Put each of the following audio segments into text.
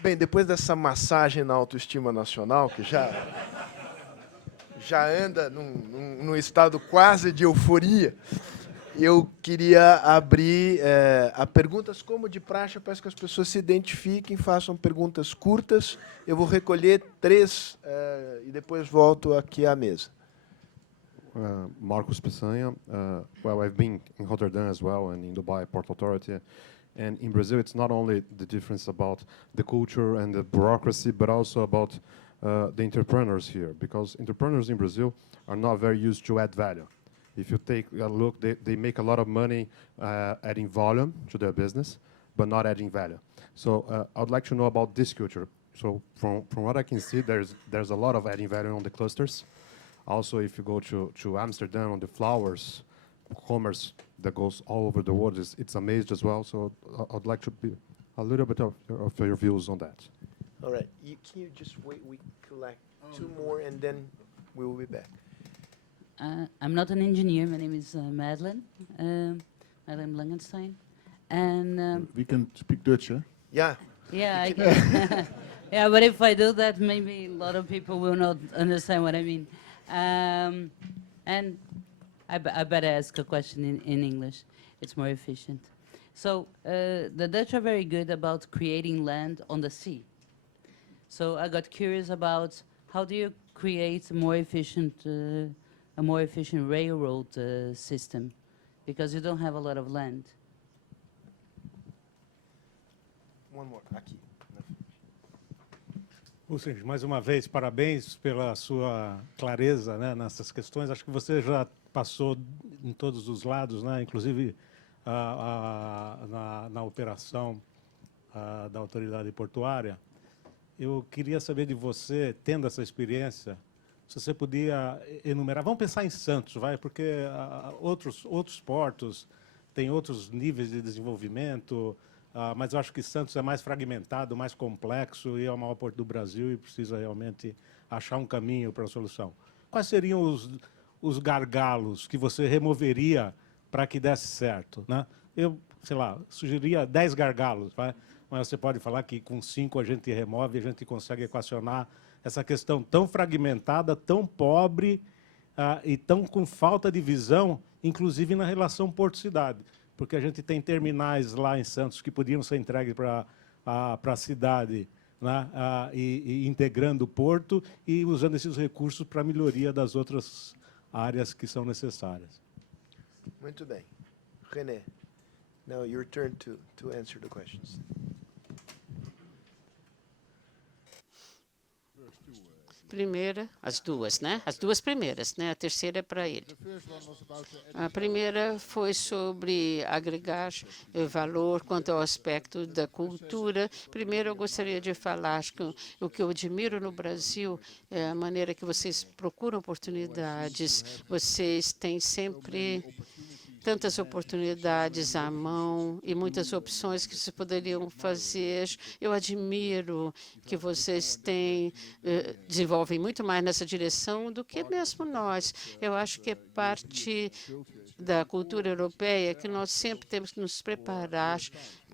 Bem, depois dessa massagem na autoestima nacional, que já anda num estado quase de euforia, eu queria abrir a perguntas como de praxe. Eu peço que as pessoas se identifiquem, façam perguntas curtas. Eu vou recolher 3 e depois volto aqui à mesa. Marcos Peçanha. Well, I've been in Rotterdam as well and in Dubai Port Authority. And in Brazil, it's not only the difference about the culture and the bureaucracy, but also about the entrepreneurs here, because entrepreneurs in Brazil are not very used to add value. If you take a look, they make a lot of money adding volume to their business, but not adding value. So I would like to know about this culture. So from what I can see, there's a lot of adding value on the clusters. Also, if you go to Amsterdam on the flowers, commerce that goes all over the world, it's amazed as well. So I'd like to be a little bit of your views on that. All right. Can you just wait? We collect 2 more, and then we will be back. I'm not an engineer. My name is Madeleine. Madeleine Blankenstein. And We can speak Dutch, huh? Yeah. yeah, I can. Yeah, but if I do that, maybe a lot of people will not understand what I mean. And I better ask a question in English. It's more efficient. So the Dutch are very good about creating land on the sea. So I got curious about how do you create a more efficient railroad system, because you don't have a lot of land. One more. Aqui. Hussein, mais uma vez, parabéns pela sua clareza, né, nessas questões. Acho que você já passou em todos os lados, né, inclusive na operação da autoridade portuária. Eu queria saber de você, tendo essa experiência, se você podia enumerar. Vamos pensar em Santos, vai, porque outros portos têm outros níveis de desenvolvimento. Mas eu acho que Santos é mais fragmentado, mais complexo, e é o maior porto do Brasil e precisa realmente achar um caminho para a solução. Quais seriam os gargalos que você removeria para que desse certo, né? Eu, sei lá, sugeriria 10 gargalos, vai? Mas você pode falar que com 5 a gente remove, a gente consegue equacionar essa questão tão fragmentada, tão pobre e tão com falta de visão, inclusive na relação porto-cidade. Porque a gente tem terminais lá em Santos que podiam ser entregues para a cidade, né, e integrando o porto e usando esses recursos para a melhoria das outras áreas que são necessárias. Muito bem. René, now your turn to answer the questions. Primeira, as duas, né? As duas primeiras, né? A terceira é para ele. A primeira foi sobre agregar valor quanto ao aspecto da cultura. Primeiro, eu gostaria de falar que o que eu admiro no Brasil é a maneira que vocês procuram oportunidades. Vocês têm sempre tantas oportunidades à mão e muitas opções que se poderiam fazer. Eu admiro que vocês desenvolvem muito mais nessa direção do que mesmo nós. Eu acho que é parte da cultura europeia que nós sempre temos que nos preparar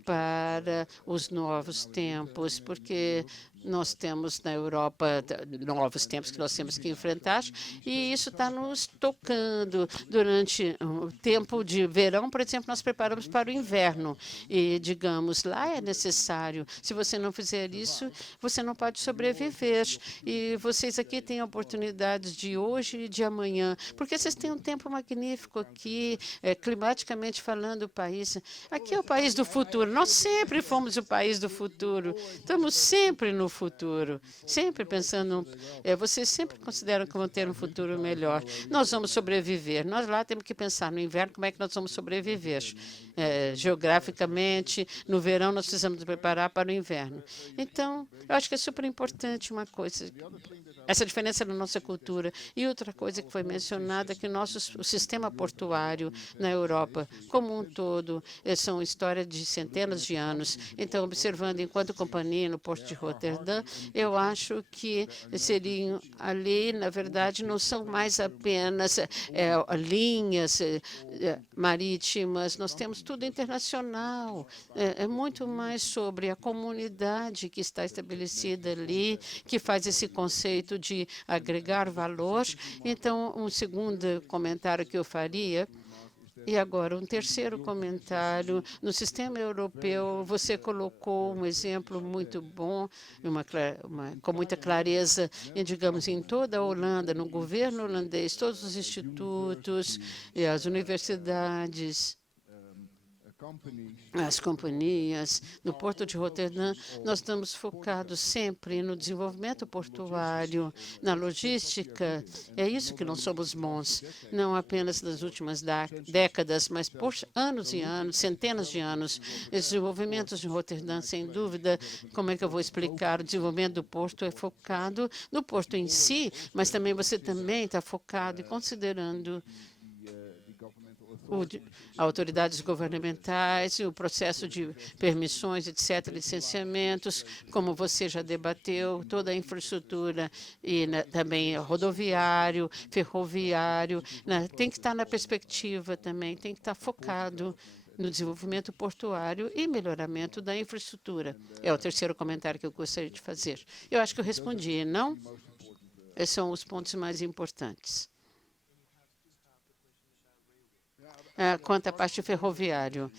para os novos tempos, porque nós temos na Europa novos tempos que nós temos que enfrentar, e isso está nos tocando. Durante o tempo de verão, por exemplo, nós preparamos para o inverno, e, digamos, lá é necessário. Se você não fizer isso, você não pode sobreviver. E vocês aqui têm oportunidades de hoje e de amanhã, porque vocês têm um tempo magnífico aqui, climaticamente falando, o país. Aqui é o país do futuro. Nós sempre fomos o país do futuro. Estamos sempre no futuro, sempre pensando. Vocês sempre consideram que vão ter um futuro melhor. Nós vamos sobreviver. Nós lá temos que pensar no inverno como é que nós vamos sobreviver. Geograficamente, no verão nós precisamos nos preparar para o inverno. Então, eu acho que é super importante uma coisa. essa diferença na nossa cultura. E outra coisa que foi mencionada é que o sistema portuário na Europa, como um todo, são história de centenas de anos. Então, observando enquanto companhia no Porto de Roterdã, eu acho que seriam ali, na verdade, não são mais apenas linhas marítimas, nós temos tudo internacional. É muito mais sobre a comunidade que está estabelecida ali, que faz esse conceito de agregar valor. Então, um segundo comentário que eu faria. E agora, um terceiro comentário. No sistema europeu, você colocou um exemplo muito bom, com muita clareza, digamos, em toda a Holanda, no governo holandês, todos os institutos e as universidades, as companhias, no Porto de Roterdã, nós estamos focados sempre no desenvolvimento portuário, na logística. É isso que nós somos bons, não apenas nas últimas décadas, mas por anos e anos, centenas de anos. Os desenvolvimentos de Roterdã, sem dúvida, como é que eu vou explicar? O desenvolvimento do porto é focado no porto em si, mas também você também está focado e considerando autoridades governamentais, o processo de permissões, etc., licenciamentos, como você já debateu, toda a infraestrutura e também rodoviário, ferroviário, tem que estar na perspectiva também, tem que estar focado no desenvolvimento portuário e melhoramento da infraestrutura. É o terceiro comentário que eu gostaria de fazer. Eu acho que eu respondi, não? Esses são os pontos mais importantes. Quanto à parte ferroviária,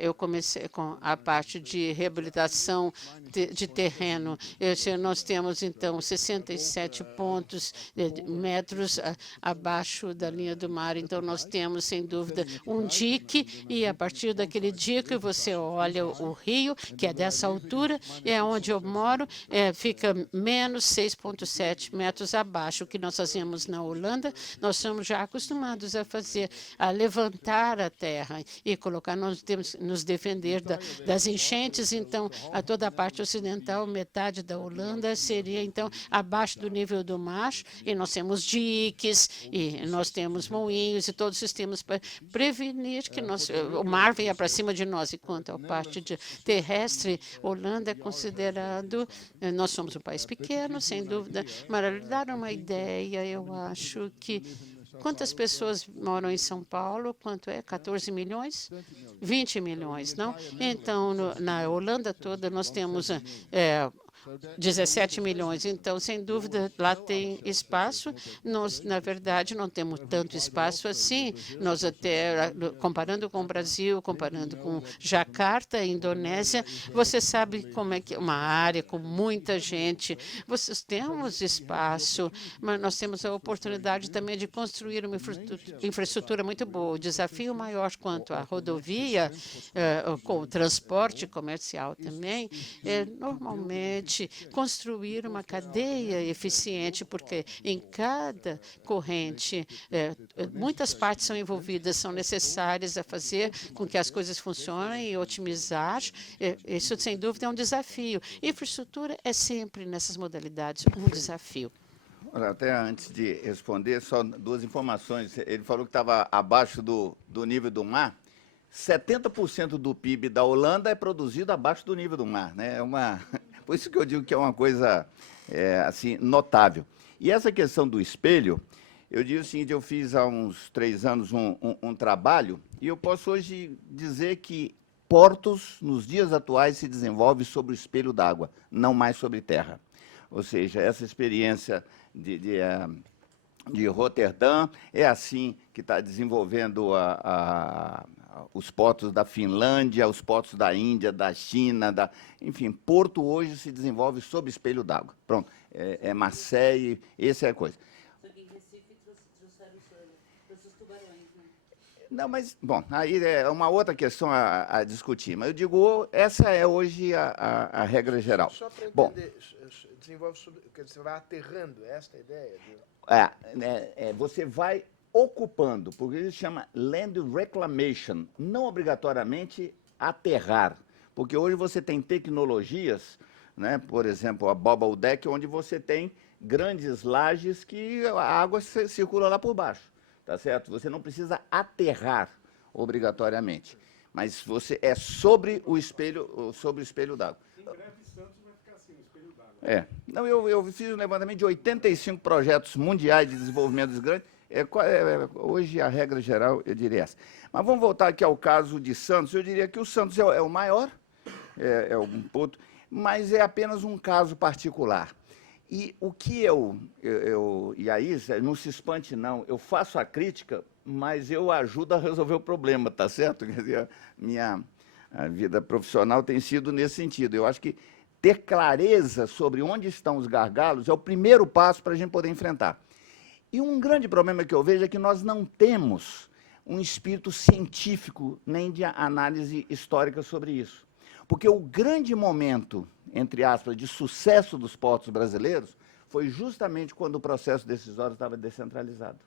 eu comecei com a parte de reabilitação de terreno. Nós temos, então, 67 metros abaixo da linha do mar. Então, nós temos, sem dúvida, um dique, e a partir daquele dique você olha o rio, que é dessa altura, e é onde eu moro, fica menos 6,7 metros abaixo. O que nós fazemos na Holanda, nós somos já acostumados a fazer, a levantar a terra e colocar, nós temos que nos defender das enchentes. Então, a toda a parte ocidental, metade da Holanda seria, então, abaixo do nível do mar, e nós temos diques, e nós temos moinhos e todos os sistemas para prevenir que o mar venha para cima de nós. E quanto à parte terrestre, Holanda é considerado, nós somos um país pequeno, sem dúvida, mas para dar uma ideia, eu acho que quantas pessoas moram em São Paulo? Quanto é? 14 milhões? 20 milhões, não? Então, na Holanda toda, nós temos 17 milhões. Então, sem dúvida, lá tem espaço. Nós, na verdade, não temos tanto espaço assim. Nós até, comparando com o Brasil, comparando com Jacarta, Indonésia, você sabe como é que é uma área com muita gente. Vocês temos espaço, mas nós temos a oportunidade também de construir uma infraestrutura muito boa. O desafio maior quanto à rodovia, com o transporte comercial também, é normalmente construir uma cadeia eficiente, porque em cada corrente muitas partes são envolvidas, são necessárias a fazer com que as coisas funcionem e otimizar. Isso, sem dúvida, é um desafio. Infraestrutura é sempre, nessas modalidades, um desafio. Até antes de responder, só duas informações. Ele falou que estava abaixo do nível do mar. 70% do PIB da Holanda é produzido abaixo do nível do mar, né? Por isso que eu digo que é uma coisa assim, notável. E essa questão do espelho, eu digo o seguinte, eu fiz há uns 3 anos um trabalho, e eu posso hoje dizer que portos, nos dias atuais, se desenvolvem sobre o espelho d'água, não mais sobre terra. Ou seja, essa experiência de Roterdã é assim que está desenvolvendo os portos da Finlândia, os portos da Índia, da China, enfim, Porto hoje se desenvolve sob espelho d'água. Pronto, Marseille, essa é a coisa. Só que em Recife trouxeram os tubarões, né? Não, mas, bom, aí é uma outra questão a discutir, mas eu digo, essa é hoje a regra geral. Só para entender, Bom, desenvolve quer dizer, você vai aterrando, esta é a ideia? você vai ocupando, porque isso chama land reclamation, não obrigatoriamente aterrar, porque hoje você tem tecnologias, né, por exemplo, a bobble deck, onde você tem grandes lajes que a água circula lá por baixo, tá certo? Você não precisa aterrar obrigatoriamente, mas você é sobre o espelho d'água. Em breve, Santos vai ficar assim, o espelho d'água. É. Não, eu fiz um levantamento de 85 projetos mundiais de desenvolvimento grandes. Hoje, a regra geral, eu diria essa. Mas vamos voltar aqui ao caso de Santos. Eu diria que o Santos é o maior, é um ponto, mas é apenas um caso particular. E o que e aí, não se espante, não, eu faço a crítica, mas eu ajudo a resolver o problema, tá certo? Quer dizer, a vida profissional tem sido nesse sentido. Eu acho que ter clareza sobre onde estão os gargalos é o primeiro passo para a gente poder enfrentar. E um grande problema que eu vejo é que nós não temos um espírito científico nem de análise histórica sobre isso. Porque o grande momento, entre aspas, de sucesso dos portos brasileiros foi justamente quando o processo decisório estava descentralizado.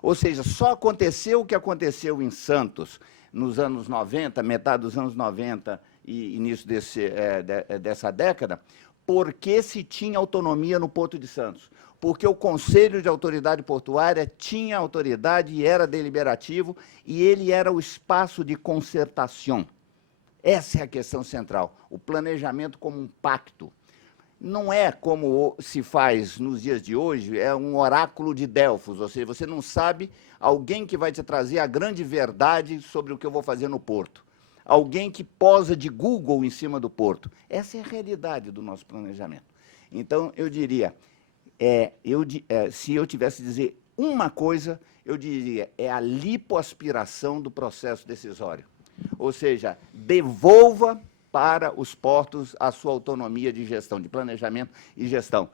Ou seja, só aconteceu o que aconteceu em Santos nos anos 90, metade dos anos 90 e início dessa década, porque se tinha autonomia no Porto de Santos. Porque o Conselho de Autoridade Portuária tinha autoridade e era deliberativo, e ele era o espaço de concertação. Essa é a questão central, o planejamento como um pacto. Não é como se faz nos dias de hoje, é um oráculo de Delfos, ou seja, você não sabe alguém que vai te trazer a grande verdade sobre o que eu vou fazer no porto. Alguém que posa de Google em cima do porto. Essa é a realidade do nosso planejamento. Então, eu diria, se eu tivesse que dizer uma coisa, eu diria, é a lipoaspiração do processo decisório. Ou seja, devolva para os portos a sua autonomia de gestão, de planejamento e gestão,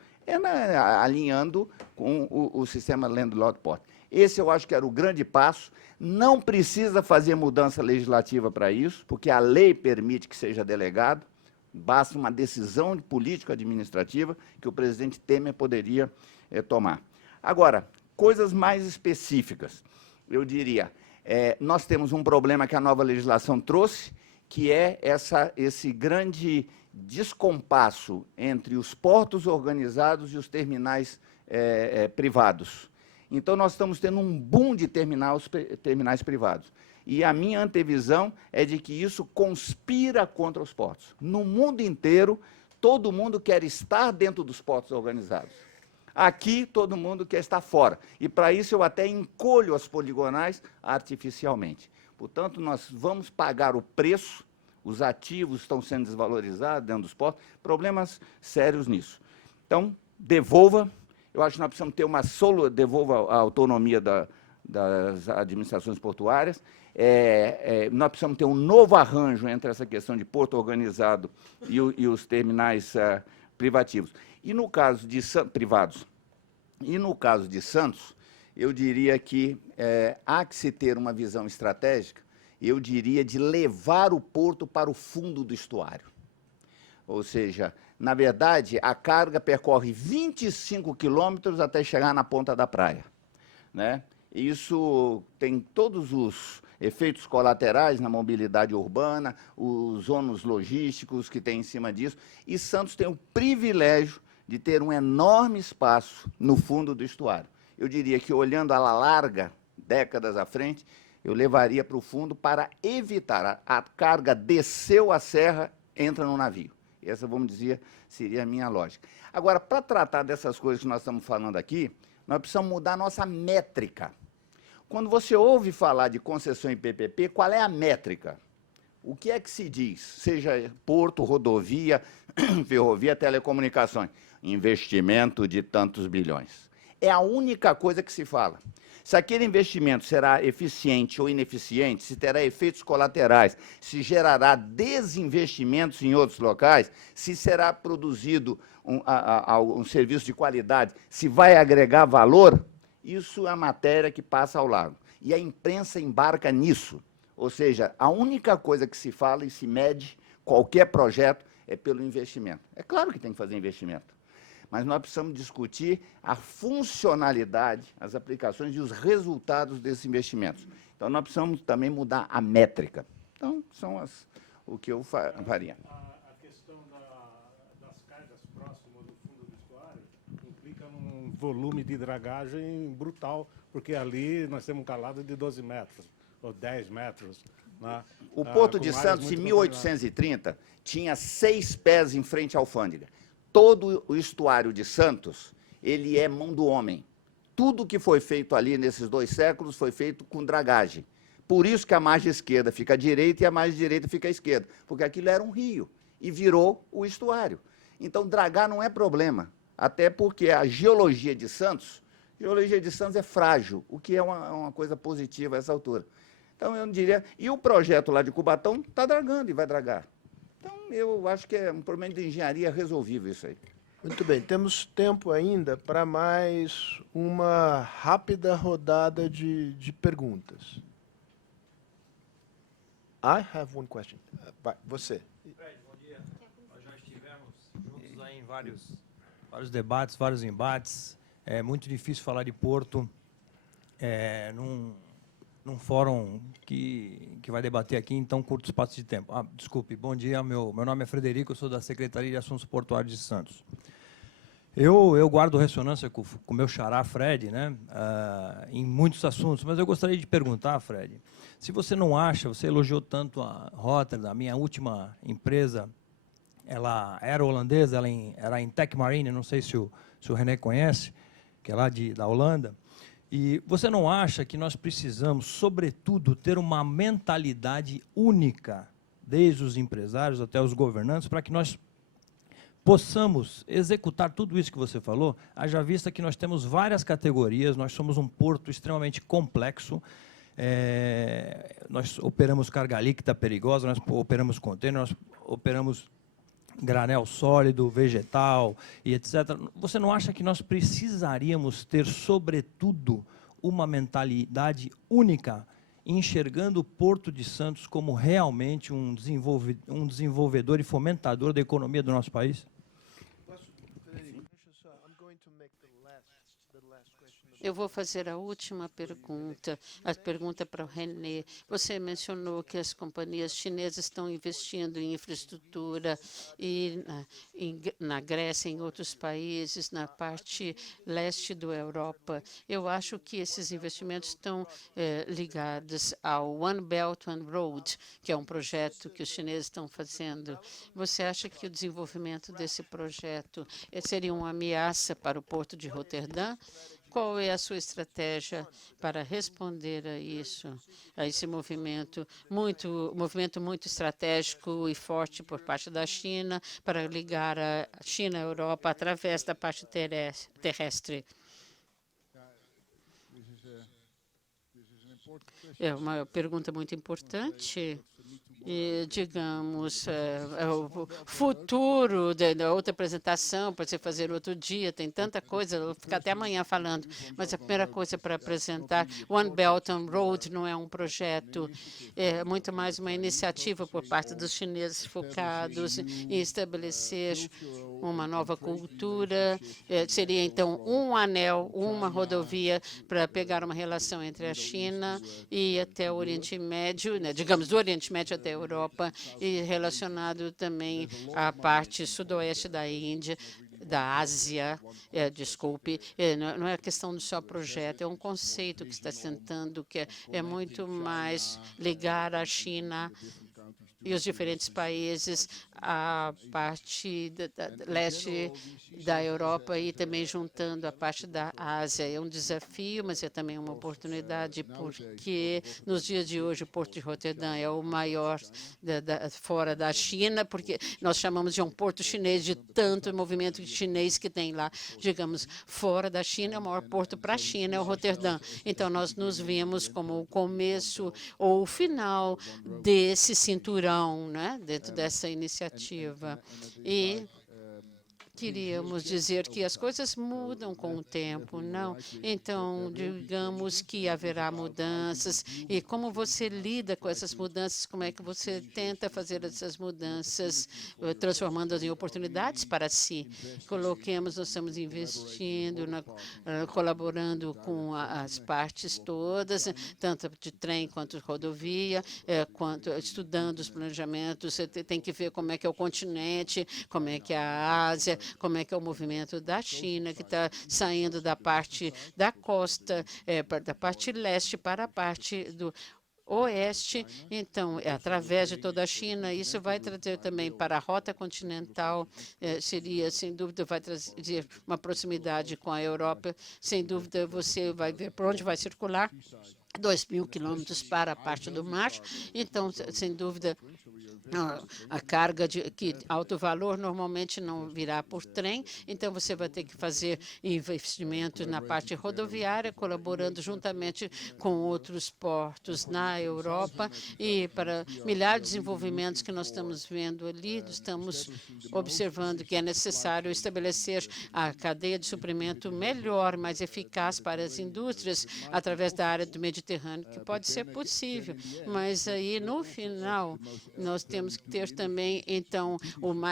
alinhando com o sistema Landlord Port. Esse eu acho que era o grande passo. Não precisa fazer mudança legislativa para isso, porque a lei permite que seja delegado, basta uma decisão político-administrativa que o presidente Temer poderia tomar. Agora, coisas mais específicas, eu diria, nós temos um problema que a nova legislação trouxe, que é esse grande descompasso entre os portos organizados e os terminais privados. Então, nós estamos tendo um boom de terminais privados. E a minha antevisão é de que isso conspira contra os portos. No mundo inteiro, todo mundo quer estar dentro dos portos organizados. Aqui, todo mundo quer estar fora. E, para isso, eu até encolho as poligonais artificialmente. Portanto, nós vamos pagar o preço, os ativos estão sendo desvalorizados dentro dos portos, problemas sérios nisso. Então, devolva, eu acho que nós precisamos ter devolva a autonomia das administrações portuárias, nós precisamos ter um novo arranjo entre essa questão de porto organizado e os terminais privativos. E no caso de privados, e no caso de Santos, eu diria que há que se ter uma visão estratégica, eu diria, de levar o porto para o fundo do estuário. Ou seja, na verdade, a carga percorre 25 quilômetros até chegar na ponta da praia, né? Isso tem todos os efeitos colaterais na mobilidade urbana, os ônus logísticos que tem em cima disso, e Santos tem o privilégio de ter um enorme espaço no fundo do estuário. Eu diria que, olhando a la larga, décadas à frente, eu levaria para o fundo para evitar a carga desceu a serra, entra no navio. Essa, vamos dizer, seria a minha lógica. Agora, para tratar dessas coisas que nós estamos falando aqui, nós precisamos mudar a nossa métrica. Quando você ouve falar de concessão em PPP, qual é a métrica? O que é que se diz? Seja porto, rodovia, ferrovia, telecomunicações. Investimento de tantos bilhões. É a única coisa que se fala. Se aquele investimento será eficiente ou ineficiente, se terá efeitos colaterais, se gerará desinvestimentos em outros locais, se será produzido um serviço de qualidade, se vai agregar valor, isso é a matéria que passa ao largo. E a imprensa embarca nisso. Ou seja, a única coisa que se fala e se mede qualquer projeto é pelo investimento. É claro que tem que fazer investimento, mas nós precisamos discutir a funcionalidade, as aplicações e os resultados desses investimentos. Então, nós precisamos também mudar a métrica. Então, são o que eu faria. A questão das cargas próximas do fundo do estuário implica volume de dragagem brutal, porque ali nós temos um calado de 12 metros, ou 10 metros. Né? O Porto Com de áreas Santos, muito em contaminadas. 1830, tinha 6 pés em frente à alfândega. Todo o estuário de Santos, ele é mão do homem. Tudo que foi feito ali nesses 2 séculos foi feito com dragagem. Por isso que a margem esquerda fica à direita e a margem direita fica à esquerda, porque aquilo era um rio e virou o estuário. Então, dragar não é problema, até porque a geologia de Santos é frágil, o que é uma coisa positiva a essa altura. Então, eu não diria... E o projeto lá de Cubatão está dragando e vai dragar. Então, eu acho que é um problema de engenharia resolvível isso aí. Muito bem, temos tempo ainda para mais uma rápida rodada de perguntas. I have one question. Vai, você. Fred, bom dia. Nós já estivemos juntos aí em vários debates, vários embates. É muito difícil falar de Porto num fórum que vai debater aqui em tão curto espaço de tempo. Desculpe, bom dia, meu nome é Frederico, eu sou da Secretaria de Assuntos Portuários de Santos. Eu guardo ressonância com o meu xará, Fred, né, em muitos assuntos, mas eu gostaria de perguntar, Fred, se você não acha, você elogiou tanto a Rotterdam, a minha última empresa, ela era holandesa, ela era em Tech Marine, não sei se o René conhece, que é lá da Holanda, e você não acha que nós precisamos, sobretudo, ter uma mentalidade única, desde os empresários até os governantes, para que nós possamos executar tudo isso que você falou, haja vista que nós temos várias categorias, nós somos um porto extremamente complexo, nós operamos carga líquida perigosa, nós operamos container, nós operamos granel sólido, vegetal e etc. Você não acha que nós precisaríamos ter, sobretudo, uma mentalidade única, enxergando o Porto de Santos como realmente um desenvolvedor e fomentador da economia do nosso país? Eu vou fazer a última pergunta, a pergunta para o René. Você mencionou que as companhias chinesas estão investindo em infraestrutura e na Grécia, em outros países, na parte leste da Europa. Eu acho que esses investimentos estão ligados ao One Belt, One Road, que é um projeto que os chineses estão fazendo. Você acha que o desenvolvimento desse projeto seria uma ameaça para o Porto de Roterdã? Qual é a sua estratégia para responder a isso, a esse movimento muito estratégico e forte por parte da China para ligar a China à Europa através da parte terrestre? É uma pergunta muito importante. E, digamos, o futuro da outra apresentação, para você fazer outro dia, tem tanta coisa, eu vou ficar até amanhã falando, mas a primeira coisa para apresentar, One Belt, One Road não é um projeto, é muito mais uma iniciativa por parte dos chineses focados em estabelecer uma nova cultura, seria então um anel, uma rodovia para pegar uma relação entre a China e até o Oriente Médio, né, digamos, do Oriente Médio até a Europa, e relacionado também à parte sudoeste da Índia, da Ásia, desculpe, não é questão do só projeto, é um conceito que está tentando, que é muito mais ligar a China e os diferentes países à parte leste da Europa e também juntando a parte da Ásia. É um desafio, mas é também uma oportunidade, porque nos dias de hoje o Porto de Roterdã é o maior fora da China, porque nós chamamos de um porto chinês de tanto movimento chinês que tem lá. Digamos, fora da China, o maior porto para a China é o Roterdã. Então, nós nos vemos como o começo ou o final desse cinturão, né, dentro dessa iniciativa. E queríamos dizer que as coisas mudam com o tempo, não? Então, digamos que haverá mudanças. E como você lida com essas mudanças? Como é que você tenta fazer essas mudanças, transformando-as em oportunidades para si? Coloquemos, nós estamos investindo, colaborando com as partes todas, tanto de trem quanto de rodovia, quanto estudando os planejamentos. Você tem que ver como é que é o continente, como é que é a Ásia, como é que é o movimento da China, que está saindo da parte da costa, da parte leste para a parte do oeste. Então, através de toda a China, isso vai trazer também para a rota continental, seria, sem dúvida, vai trazer uma proximidade com a Europa. Sem dúvida, você vai ver por onde vai circular, 2.000 quilômetros para a parte do mar. Então, sem dúvida, a carga de alto valor normalmente não virá por trem, então você vai ter que fazer investimentos na parte rodoviária, colaborando juntamente com outros portos na Europa, e para milhares de desenvolvimentos que nós estamos vendo ali, estamos observando que é necessário estabelecer a cadeia de suprimento melhor, mais eficaz para as indústrias através da área do Mediterrâneo, que pode ser possível, mas aí no final nós temos que ter também, então,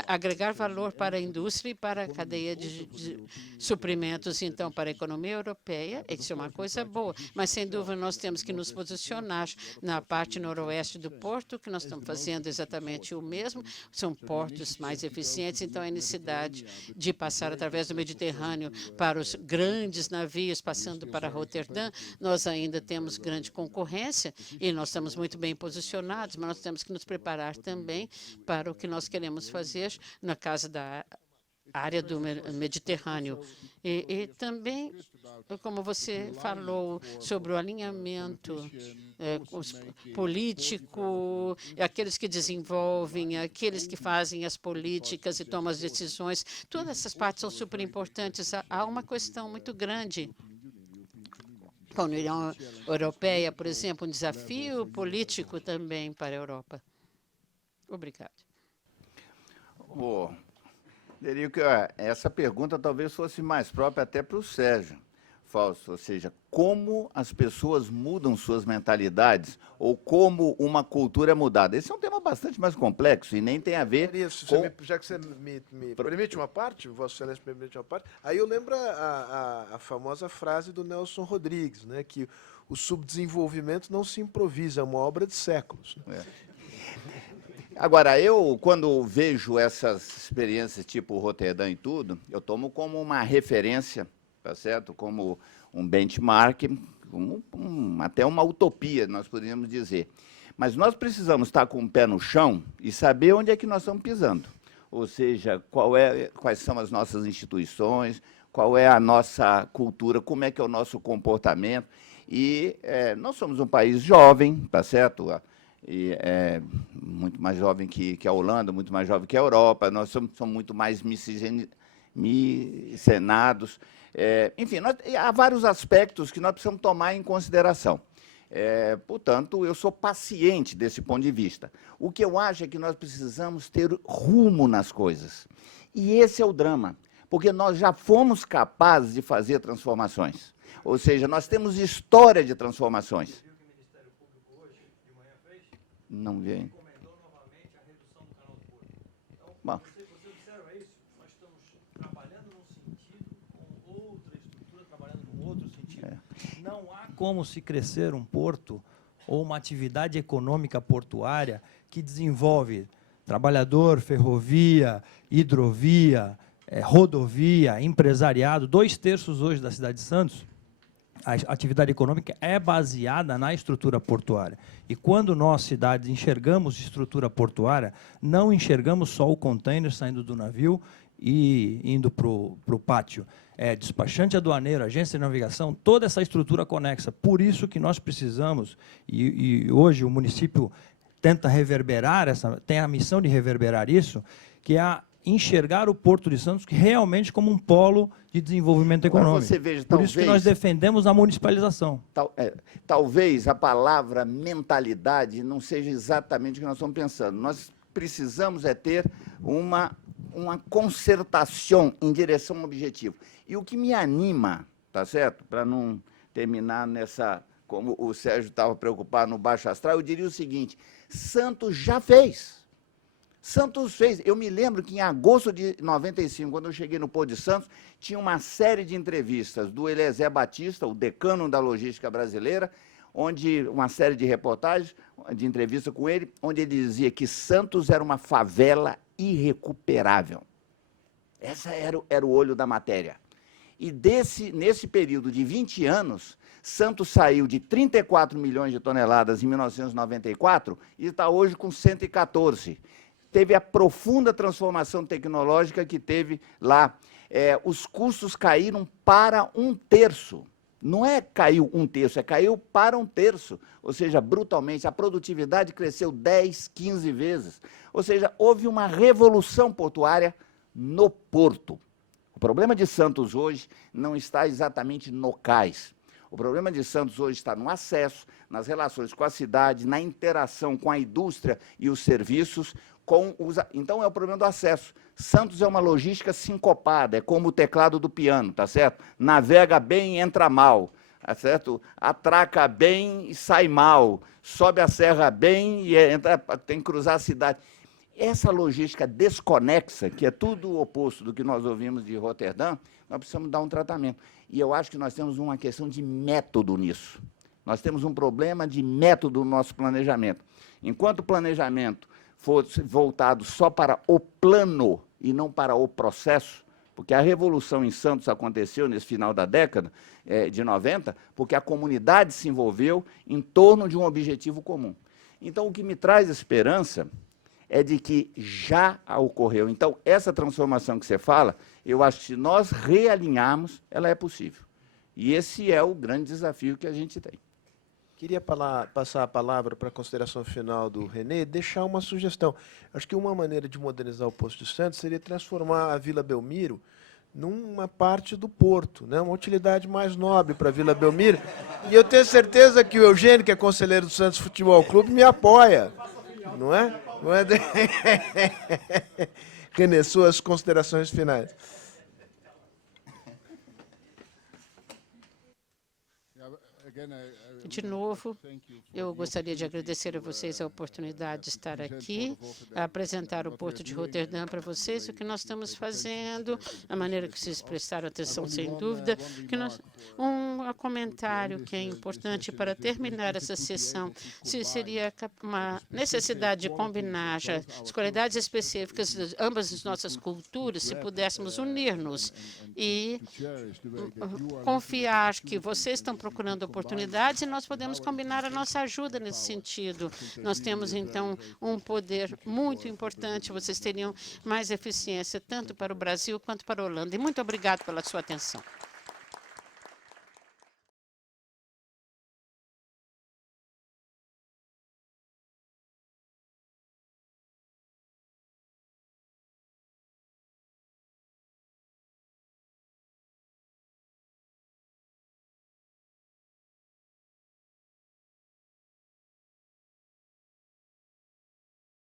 agregar valor para a indústria e para a cadeia de suprimentos, então, para a economia europeia. Isso é uma coisa boa, mas, sem dúvida, nós temos que nos posicionar na parte noroeste do porto, que nós estamos fazendo exatamente o mesmo, são portos mais eficientes, então, a necessidade de passar através do Mediterrâneo para os grandes navios, passando para Roterdã, nós ainda temos grande concorrência e nós estamos muito bem posicionados, mas nós temos que nos preparar também para o que nós queremos fazer na casa da área do Mediterrâneo. E também, como você falou sobre o alinhamento político, aqueles que desenvolvem, aqueles que fazem as políticas e tomam as decisões, todas essas partes são super importantes. Há uma questão muito grande com a União Europeia, por exemplo, um desafio político também para a Europa. Obrigado. Frederico, essa pergunta talvez fosse mais própria até para o Sérgio Fausto, ou seja, como as pessoas mudam suas mentalidades ou como uma cultura é mudada. Esse é um tema bastante mais complexo e nem tem a ver com... Já que você me permite uma parte, Vossa Excelência me permite uma parte, aí eu lembro a famosa frase do Nelson Rodrigues, né, que o subdesenvolvimento não se improvisa, é uma obra de séculos. Agora, eu, quando vejo essas experiências tipo Roterdã e tudo, eu tomo como uma referência, tá certo? Como um benchmark, até uma utopia, nós poderíamos dizer. Mas nós precisamos estar com o pé no chão e saber onde é que nós estamos pisando. Ou seja, quais são as nossas instituições, qual é a nossa cultura, como é que é o nosso comportamento. E nós somos um país jovem, tá certo? E muito mais jovem que a Holanda, muito mais jovem que a Europa, nós somos muito mais miscigenados. Enfim, há vários aspectos que nós precisamos tomar em consideração. Portanto, eu sou paciente desse ponto de vista. O que eu acho é que nós precisamos ter rumo nas coisas. E esse é o drama, porque nós já fomos capazes de fazer transformações. Ou seja, nós temos história de transformações. Não vi. Recomendou novamente a redução do canal do Porto. Então, você observa isso? Nós estamos trabalhando num sentido com outra estrutura, trabalhando num outro sentido. Não há como se crescer um porto ou uma atividade econômica portuária que desenvolve trabalhador, ferrovia, hidrovia, rodovia, empresariado. 2/3 hoje da cidade de Santos, a atividade econômica é baseada na estrutura portuária. E quando nós, cidades, enxergamos estrutura portuária, não enxergamos só o container saindo do navio e indo para o pátio. Despachante aduaneiro, agência de navegação, toda essa estrutura conexa. Por isso que nós precisamos, e hoje o município tenta reverberar, tem a missão de reverberar isso, que é enxergar o Porto de Santos realmente como um polo de desenvolvimento econômico. Você veja, por isso que nós defendemos a municipalização. Talvez a palavra mentalidade não seja exatamente o que nós estamos pensando. Nós precisamos ter uma concertação em direção ao objetivo. E o que me anima, tá certo? Para não terminar nessa, como o Sérgio estava preocupado no baixo astral, eu diria o seguinte: Santos já fez. Santos fez. Eu me lembro que em agosto de 95, quando eu cheguei no Porto de Santos, tinha uma série de entrevistas do Eliezer Batista, o decano da logística brasileira, uma série de reportagens, de entrevista com ele, onde ele dizia que Santos era uma favela irrecuperável. Essa era o olho da matéria. E nesse período de 20 anos, Santos saiu de 34 milhões de toneladas em 1994 e está hoje com 114. Teve a profunda transformação tecnológica que teve lá. Os custos caíram para 1/3. Não é caiu 1/3, caiu para 1/3. Ou seja, brutalmente, a produtividade cresceu 10, 15 vezes. Ou seja, houve uma revolução portuária no porto. O problema de Santos hoje não está exatamente no cais. O problema de Santos hoje está no acesso, nas relações com a cidade, na interação com a indústria e os serviços. Então, é o problema do acesso. Santos é uma logística sincopada, é como o teclado do piano, tá certo? Navega bem e entra mal, tá certo? Atraca bem e sai mal, sobe a serra bem e tem que cruzar a cidade. Essa logística desconexa, que é tudo o oposto do que nós ouvimos de Roterdã, nós precisamos dar um tratamento. E eu acho que nós temos uma questão de método nisso. Nós temos um problema de método no nosso planejamento. Enquanto o planejamento fosse voltado só para o plano e não para o processo, porque a revolução em Santos aconteceu nesse final da década de 90, porque a comunidade se envolveu em torno de um objetivo comum. Então, o que me traz esperança é de que já ocorreu. Então, essa transformação que você fala, eu acho que se nós realinharmos, ela é possível. E esse é o grande desafio que a gente tem. Queria passar a palavra para a consideração final do René, deixar uma sugestão. Acho que uma maneira de modernizar o Poço de Santos seria transformar a Vila Belmiro numa parte do porto, né? Uma utilidade mais nobre para a Vila Belmiro. E eu tenho certeza que o Eugênio, que é conselheiro do Santos Futebol Clube, me apoia. Não é? Não é? René, suas considerações finais. De novo, eu gostaria de agradecer a vocês a oportunidade de estar aqui, a apresentar o Porto de Roterdã para vocês, o que nós estamos fazendo, a maneira que vocês prestaram atenção, sem dúvida. Um comentário que é importante para terminar essa sessão, se seria uma necessidade de combinar as qualidades específicas de ambas as nossas culturas, se pudéssemos unir-nos e confiar que vocês estão procurando oportunidades e nós podemos combinar a nossa ajuda nesse sentido. Nós temos, então, um poder muito importante. Vocês teriam mais eficiência tanto para o Brasil quanto para a Holanda. E muito obrigado pela sua atenção.